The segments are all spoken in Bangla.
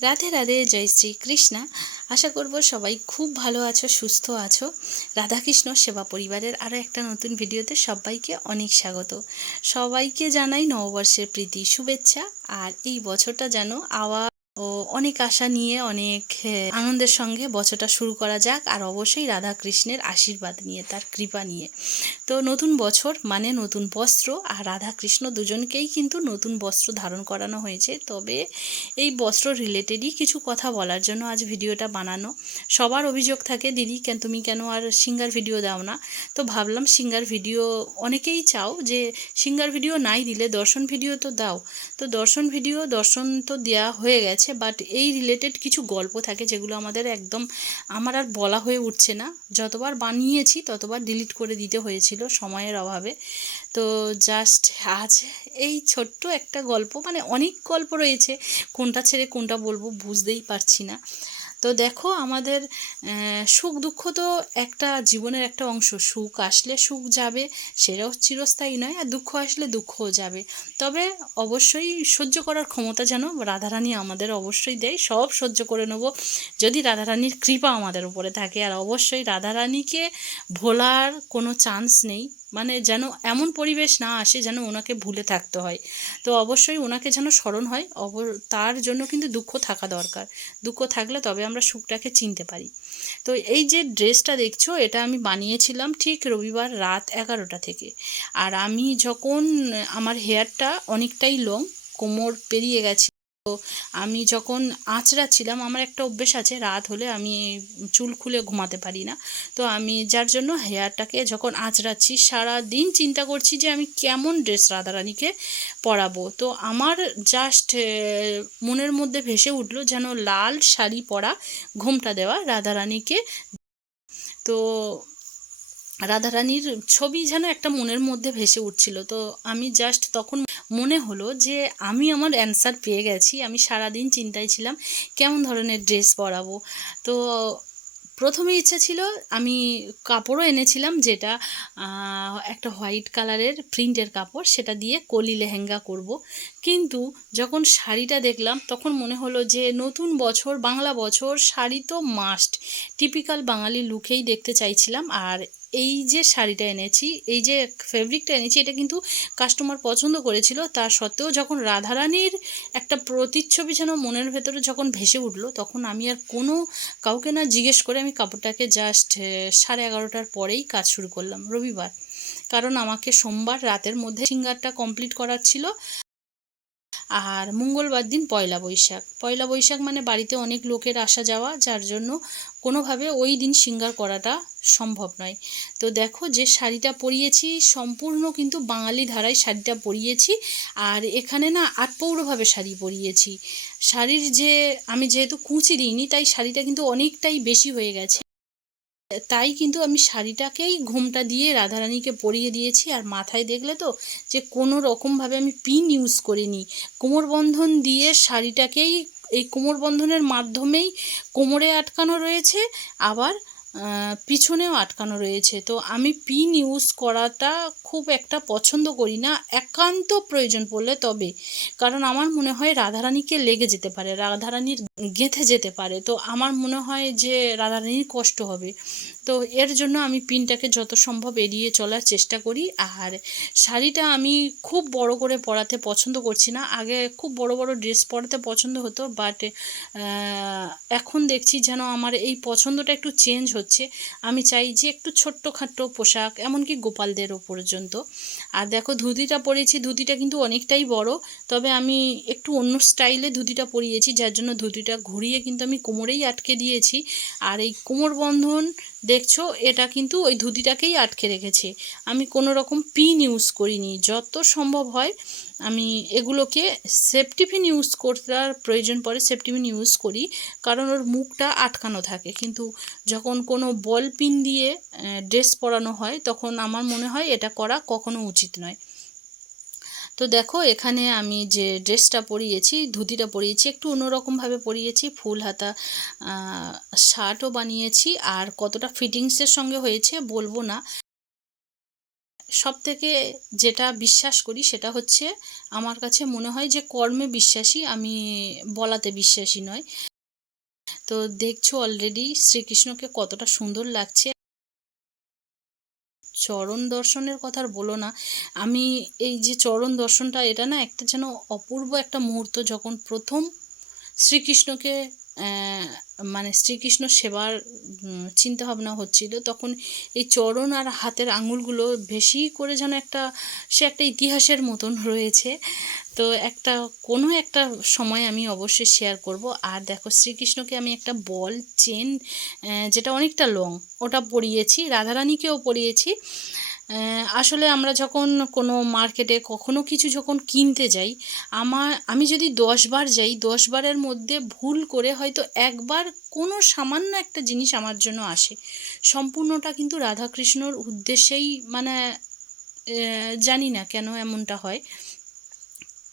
রাধে রাধে, জয় শ্রী কৃষ্ণা আশা করব সবাই খুব ভালো আছো, সুস্থ আছো। রাধাকৃষ্ণ সেবা পরিবারের আরও একটা নতুন ভিডিওতে সবাইকে অনেক স্বাগত। সবাইকে জানাই নববর্ষের প্রীতি শুভেচ্ছা। আর এই বছরটা যেন আবার ও অনেক আশা নিয়ে, অনেক আনন্দের সঙ্গে বছরটা শুরু করা যাক আর অবশ্যই রাধা কৃষ্ণের আশীর্বাদ নিয়ে, তার কৃপা নিয়ে। তো নতুন বছর মানে নতুন বস্ত্র আর রাধা কৃষ্ণ দুজনকেই কিন্তু নতুন বস্ত্র ধারণ করানো হয়েছে। তবে এই বস্ত্র রিলেটেডই কিছু কথা বলার জন্য আজ ভিডিওটা বানানো। সবার অভিযোগ থাকে, দিদি, কেন তুমি কেন আর সিঙ্গার ভিডিও দাও না? তো ভাবলাম সিঙ্গার ভিডিও অনেকেই চাও যে সিঙ্গার ভিডিও নাই দিলে দর্শন ভিডিও তো দাও। তো দর্শন ভিডিও দর্শন তো দেওয়া হয়ে গেছে। বাট এই রিলেটেড কিছু গল্প থাকে যেগুলো আমাদের একদম, আমার আর বলা হয়ে উঠছে না। যতবার বানিয়েছি, ততবার ডিলিট করে দিতে হয়েছিল সময়ের অভাবে। তো জাস্ট আজ এই ছোট্ট একটা গল্প মানে অনেক গল্প রয়েছে। কোনটা ছেড়ে কোনটা বলব বুঝতেই পারছি না। তো দেখো আমাদের সুখ দুঃখ তো একটা জীবনের একটা অংশ। সুখ আসলে সুখ যাবে, সেটাও চিরস্থায়ী নয়, আর দুঃখ আসলে দুঃখও যাবে। তবে অবশ্যই সহ্য করার ক্ষমতা যেন রাধারানী আমাদের অবশ্যই দেয়, সব সহ্য করে নেব। যদি রাধারানীর কৃপা আমাদের উপরে থাকে, আর অবশ্যই রাধারানীকে ভোলার কোনো চান্স নেই। মানে যেন এমন পরিবেশ না আসে যেন ওনাকে ভুলে থাকতে হয়। তো অবশ্যই ওনাকে যেন স্মরণ হয় অব তার জন্য কিন্তু দুঃখ থাকা দরকার। দুঃখ থাকলে তবে আমরা সুখটাকে চিনতে পারি। তো এই যে ড্রেসটা দেখছ, এটা আমি বানিয়েছিলাম ঠিক রবিবার রাত এগারোটা থেকে। আর আমি যখন আমার হেয়ারটা অনেকটাই লং কোমর পেরিয়ে গেছে তো আমি যখন আঁচড়াচ্ছিলাম আমার একটা অভ্যেস আছে, রাত হলে আমি চুল খুলে ঘুমাতে পারি না। তো আমি যার জন্য হেয়ারটাকে যখন আঁচড়াচ্ছি সারা দিন চিন্তা করছি যে আমি কেমন ড্রেস রাধারানীকে পরাবো। তো আমার জাস্ট মনের মধ্যে ভেসে উঠল যেন লাল শাড়ি পরা ঘোমটা দেওয়া রাধারানীকে। তো রাধারানীর ছবি যেন একটা মনের মধ্যে ভেসে উঠছিল। তো আমি জাস্ট তখন মনে হলো যে আমি আমার অ্যান্সার পেয়ে গেছি, আমি সারাদিন চিন্তায় ছিলাম কেমন ধরনের ড্রেস পরাবো। তো প্রথমে ইচ্ছা ছিল আমি কাপড়ও এনেছিলাম যেটা একটা হোয়াইট কালারের প্রিন্টের কাপড়, সেটা দিয়ে কলি লেহেঙ্গা করব। কিন্তু যখন শাড়িটা দেখলাম, তখন মনে হলো যে নতুন বছর, বাংলা বছর, শাড়ি তো মাস্ট টিপিক্যাল বাঙালি লুকেই দেখতে চাইছিলাম। আর এই যে শাড়িটা এনেছি, এই যে ফেব্রিকটা এনেছি, এটা কিন্তু কাস্টমার পছন্দ করেছিল। তা সত্ত্বেও যখন রাধারানীর একটা প্রতিচ্ছবি যেন মনের ভেতরে যখন ভেসে উঠল, তখন আমি আর কোনো কাউকে না জিজ্ঞেস করে আমি কাপড়টাকে জাস্ট সাড়ে এগারোটার পরেই কাজ শুরু করলাম রবিবার। কারণ আমাকে সোমবার রাতের মধ্যে সিঙ্গারটা কমপ্লিট করার ছিল। আর মঙ্গলবার দিন পয়লা বৈশাখ। পয়লা বৈশাখ মানে বাড়িতে অনেক লোকের আসা যাওয়া, যার জন্য কোনোভাবে ওই দিন সিঙ্গার করাটা সম্ভব নয়। তো দেখো যে শাড়িটা পরিয়েছি, সম্পূর্ণ কিন্তু বাঙালি ধারায় শাড়িটা পরিয়েছি, আর এখানে না আটপৌরভাবে শাড়ি পরিয়েছি। শাড়ির যে, আমি যেহেতু কুচি দিইনি, তাই শাড়িটা কিন্তু অনেকটাই বেশি হয়ে গেছে। তাই কিন্তু আমি শাড়িটাকেই ঘোমটা দিয়ে রাধারানীকে পরিয়ে দিয়েছি। আর মাথায় দেখলে তো যে কোনো রকমভাবে আমি পিন ইউজ করিনি। কোমরবন্ধন দিয়ে শাড়িটাকেই, এই কোমর বন্ধনের মাধ্যমেই কোমরে আটকানো রয়েছে। আবার পিছনেও আটকানো রয়েছে। তো আমি পিন ইউজ করাটা খুব একটা পছন্দ করি না। একান্ত প্রয়োজন পড়লে তবে। কারণ আমার মনে হয় রাধারানীকে লেগে যেতে পারে, রাধারানীর গেঁথে যেতে পারে। তো আমার মনে হয় যে রাধারানীর কষ্ট হবে। তো এর জন্য আমি পিনটাকে যত সম্ভব এড়িয়ে চলার চেষ্টা করি। আর শাড়িটা আমি খুব বড় করে পরাতে পছন্দ করছি না। আগে খুব বড় বড় ড্রেস পরাতে পছন্দ হতো বাট এখন দেখছি যেন আমার এই পছন্দটা একটু চেঞ্জ হচ্ছে। আমি চাই যে একটু ছোট্টখাট্টো পোশাক, এমনকি গোপালদেরও পর্যন্ত আর দেখো, ধুতিটা পরেছি, ধুতিটা কিন্তু অনেকটাই বড়, তবে আমি একটু অন্য স্টাইলে ধুতিটা পরিয়েছি, যার জন্য ধুতিটা ঘুরিয়ে কিন্তু আমি কোমরেই আটকে দিয়েছি। আর এই কোমর বন্ধন দেখছ, এটা কিন্তু ওই ধুতিটাকেই আটকে রেখেছে। আমি কোনো রকম পিন ইউজ করিনি। যত সম্ভব হয়, আমি এগুলোকে সেফটিপিন ইউজ করার প্রয়োজন পড়ে সেফটিপিন ইউজ করি। কারণ ওর মুখটা আটকানো থাকে। কিন্তু যখন কোনো বল পিন দিয়ে ড্রেস পরানো হয়, তখন আমার মনে হয় এটা করা কখনো উচিত নয়। তো দেখো, এখানে আমি যে ড্রেসটা পরিয়েছি, ধুতিটা পরিয়েছি, একটু অন্যরকমভাবে পরিয়েছি, ফুল হাতা শার্টও বানিয়েছি, আর কতটা ফিটিংসের সঙ্গে হয়েছে বলব না। সব থেকে যেটা বিশ্বাস করি সেটা হচ্ছে, আমার কাছে মনে হয় যে কর্মে বিশ্বাসী, আমি বলাতে বিশ্বাসী নয়। তো দেখছ অলরেডি শ্রীকৃষ্ণকে কতটা সুন্দর লাগছে। চরণ দর্শনের কথা আর বলো না, আমি এই যে চরণ দর্শনটা, এটা না একটা যেন অপূর্ব একটা মুহূর্ত, যখন প্রথম শ্রীকৃষ্ণকে মানে শ্রীকৃষ্ণ সেবার চিন্তা ভাবনা হচ্ছিল, তখন এই চরণ আর হাতের আঙুলগুলো বেশি করে যেন একটা, সে একটা ইতিহাসের মতন রয়েছে। তো একটা, কোনো একটা সময় আমি অবশ্যই শেয়ার করব। আর দেখো, শ্রীকৃষ্ণকে আমি একটা বল চেন যেটা অনেকটা লং ওটা পরিয়েছি, রাধারানীকেও পরিয়েছি। আসলে আমরা যখন কোনো মার্কেটে কখনো কিছু যখন কিনতে যাই আমার আমি যদি দশবার যাই দশবারের মধ্যে ভুল করে হয়তো একবার কোনো সামান্য একটা জিনিস আমার জন্য আসে। সম্পূর্ণটা কিন্তু রাধাকৃষ্ণর উদ্দেশ্যেই মানে জানি না কেন এমনটা হয়।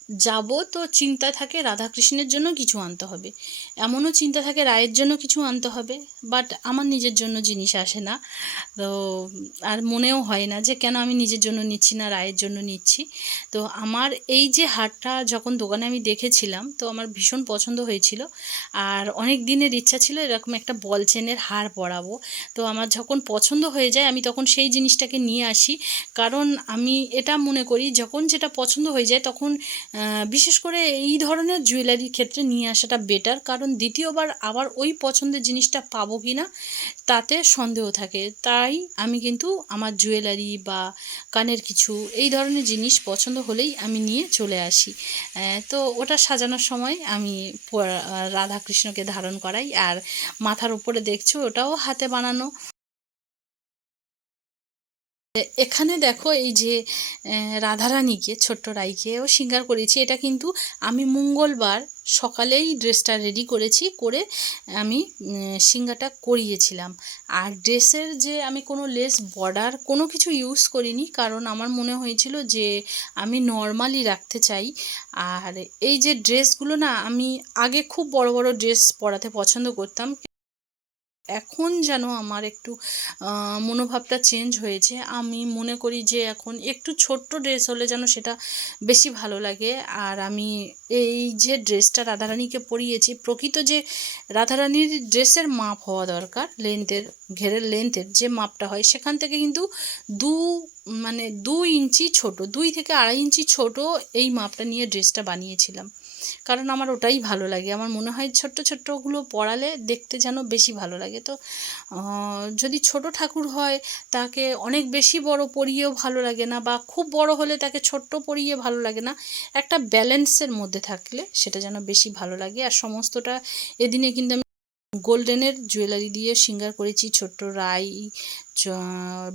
যাব তো চিন্তা থাকে রাধাকৃষ্ণের জন্য কিছু আনতে হবে। এমনও চিন্তা থাকে রায়ের জন্য কিছু আনতে হবে বাট আমার নিজের জন্য জিনিস আসে না। তো, আর মনেও হয় না যে কেন আমি নিজের জন্য নিচ্ছি না, রায়ের জন্য নিচ্ছি। তো আমার এই যে হারটা যখন দোকানে আমি দেখেছিলাম, তো আমার ভীষণ পছন্দ হয়েছিল। আর অনেক দিনের ইচ্ছা ছিল এরকম একটা বল চেনের হার পরাবো। তো আমার যখন পছন্দ হয়ে যায়, আমি তখন সেই জিনিসটাকে নিয়ে আসি। কারণ আমি এটা মনে করি, যখন যেটা পছন্দ হয়ে যায়, তখন বিশেষ করে এই ধরনের জুয়েলারির ক্ষেত্রে নিয়ে আসাটা বেটার কারণ দ্বিতীয়বার আবার ওই পছন্দের জিনিসটা পাবো কি না তাতে সন্দেহ থাকে। তাই আমি কিন্তু আমার জুয়েলারি বা কানের কিছু এই ধরনের জিনিস পছন্দ হলেই আমি নিয়ে চলে আসি। তো ওটা সাজানোর সময় আমি রাধাকৃষ্ণকে ধারণ করাই, আর মাথার উপরে দেখছ ওটাও হাতে বানানো। এখানে দেখো এই যে রাধারানীকে ছোট্ট রাইকেও সিঙ্গার করেছি। এটা কিন্তু আমি মঙ্গলবার সকালেই ড্রেসটা রেডি করেছি করে আমি উম, সিঙ্গারটা করিয়েছিলাম। আর ড্রেসের যে আমি কোনো লেস বর্ডার কোনো কিছু ইউজ করিনি কারণ আমার মনে হয়েছিল যে আমি নর্মালি রাখতে চাই। আর এই যে ড্রেসগুলো না আমি আগে খুব বড় বড় ড্রেস পরাতে পছন্দ করতাম। এখন যেন আমার একটু মনোভাবটা চেঞ্জ হয়েছে। আমি মনে করি যে এখন একটু ছোট্ট ড্রেস হলে যেন সেটা বেশি ভালো লাগে। আর আমি এই যে ড্রেসটা রাধারানীকে পরিয়েছি, প্রকৃত যে রাধারানীর ড্রেসের মাপ হওয়া দরকার লেন্থের ঘেরের লেন্থের যে মাপটা হয়, সেখান থেকে কিন্তু দু মানে দু ইঞ্চি ছোট, দুই থেকে আড়াই ইঞ্চি ছোট এই মাপটা নিয়ে ড্রেসটা বানিয়েছিলাম। কারণ আমার ওটাই ভালো লাগে। আমার মনে হয় ছোট্ট ছোট্টগুলো পড়ালে দেখতে যেন বেশি ভালো লাগে। তো যদি ছোট ঠাকুর হয়, তাকে অনেক বেশি বড় পড়িয়েও ভালো লাগে না বা খুব বড় হলে তাকে ছোট্ট পড়িয়ে ভালো লাগে না, একটা ব্যালেন্সের মধ্যে থাকলে সেটা যেন বেশি ভালো লাগে। আর সমস্তটা এদিনে কিন্তু আমি গোল্ডেনের জুয়েলারি দিয়ে সিঙ্গার করেছি ছোট্ট রাই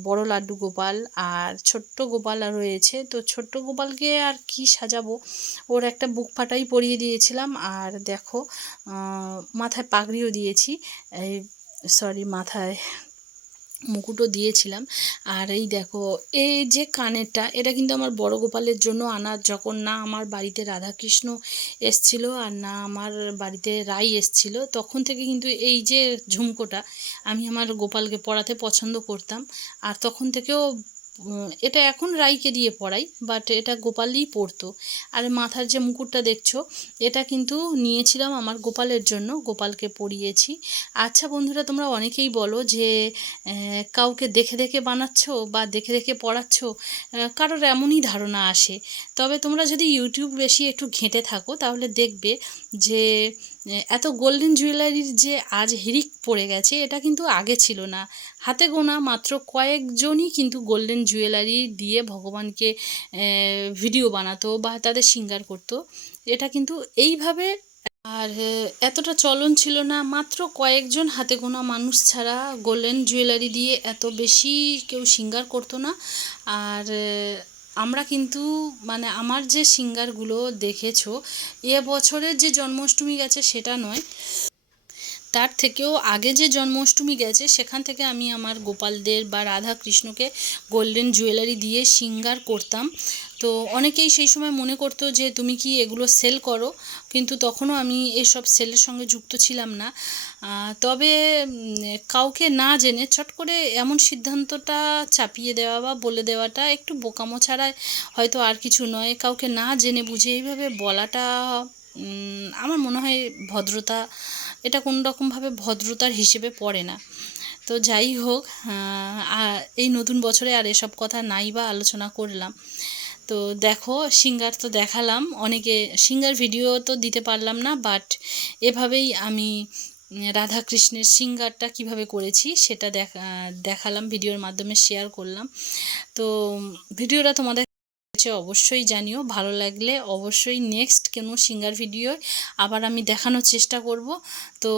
বড় লাড্ডু গোপাল আর ছোট্ট গোপাল আর রয়েছে। তো ছোট্ট গোপালকে আর কি সাজাবো? ওর একটা বুক ফাটাই পরিয়ে দিয়েছিলাম আর দেখো মাথায় পাগড়িও দিয়েছি। সরি মাথায় মুকুটও দিয়েছিলাম। আর এই দেখো, এই যে কানেরটা, এটা কিন্তু আমার বড় গোপালের জন্য আনা। যখন না আমার বাড়িতে রাধাকৃষ্ণ এসছিল আর না আমার বাড়িতে রাই এসছিল, তখন থেকে কিন্তু এই যে ঝুমকোটা আমি আমার গোপালকে পড়াতে পছন্দ করতাম। আর তখন থেকেও এটা এখন রাইকে দিয়ে পড়াই বাট এটা গোপালই পড়তো। আর মাথার যে মুকুটটা দেখছ, এটা কিন্তু নিয়েছিলাম আমার গোপালের জন্য, গোপালকে পরিয়েছি আচ্ছা বন্ধুরা, তোমরা অনেকেই বলো যে কাউকে দেখে দেখে বানাচ্ছ বা দেখে দেখে পড়াচ্ছ কারোর এমনই ধারণা আসে। তবে তোমরা যদি ইউটিউব বেশি একটু ঘেঁটে থাকো, তাহলে দেখবে যে এত গোল্ডেন জুয়েলারির যে আজ হিরিক পড়ে গেছে, এটা কিন্তু আগে ছিল না। হাতে গোনা মাত্র কয়েকজনই কিন্তু গোল্ডেন জুয়েলারি দিয়ে ভগবানকে ভিডিও বানাতো বা তাদের সিঙ্গার করতো। এটা কিন্তু এইভাবে আর এতটা চলন ছিল না। মাত্র কয়েকজন হাতে গোনা মানুষ ছাড়া গোল্ডেন জুয়েলারি দিয়ে এত বেশি কেউ সিঙ্গার করতো না। আর আমরা কিন্তু মানে আমার যে সিঙ্গারগুলো দেখেছ, এ বছরের যে জন্মাষ্টমী গেছে সেটা নয়। তার থেকেও আগে যে জন্মাষ্টমী গেছে, সেখান থেকে আমি আমার গোপালদের বা রাধা কৃষ্ণকে গোল্ডেন জুয়েলারি দিয়ে সিঙ্গার করতাম। তো অনেকেই সেই সময় মনে করতো যে, তুমি কি এগুলো সেল করো? কিন্তু তখনও আমি এসব সেলের সঙ্গে যুক্ত ছিলাম না। তবে কাউকে না জেনে চট করে এমন সিদ্ধান্তটা চাপিয়ে দেওয়া বা বলে দেওয়াটা একটু বোকামো ছাড়া হয়তো আর কিছু নয়। কাউকে না জেনে বুঝে এইভাবে বলাটা আমার মনে হয় ভদ্রতা, এটা কোনো রকমভাবে ভদ্রতার হিসেবে পড়ে না। তো যাই হোক এই নতুন বছরে আর এসব কথা নাই বা আলোচনা করলাম। তো দেখো, সিঙ্গার তো দেখালাম। অনেকে সিঙ্গার ভিডিও তো দিতে পারলাম না বাট এভাবেই আমি রাধাকৃষ্ণের সিঙ্গারটা কীভাবে করেছি সেটা দেখা, দেখালাম ভিডিওর মাধ্যমে শেয়ার করলাম। তো ভিডিওটা তোমাদের অবশ্যই জানিও, ভালো লাগলে অবশ্যই নেক্সট কোনো সিঙ্গার ভিডিও আবার আমি দেখানোর চেষ্টা করব। তো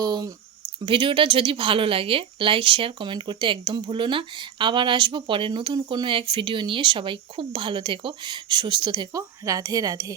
ভিডিওটা যদি ভালো লাগে লাইক শেয়ার কমেন্ট করতে একদম ভুলো না। আবার আসব পরে নতুন কোনো এক ভিডিও নিয়ে। সবাই খুব ভালো থেকো, সুস্থ থেকো। রাধে রাধে।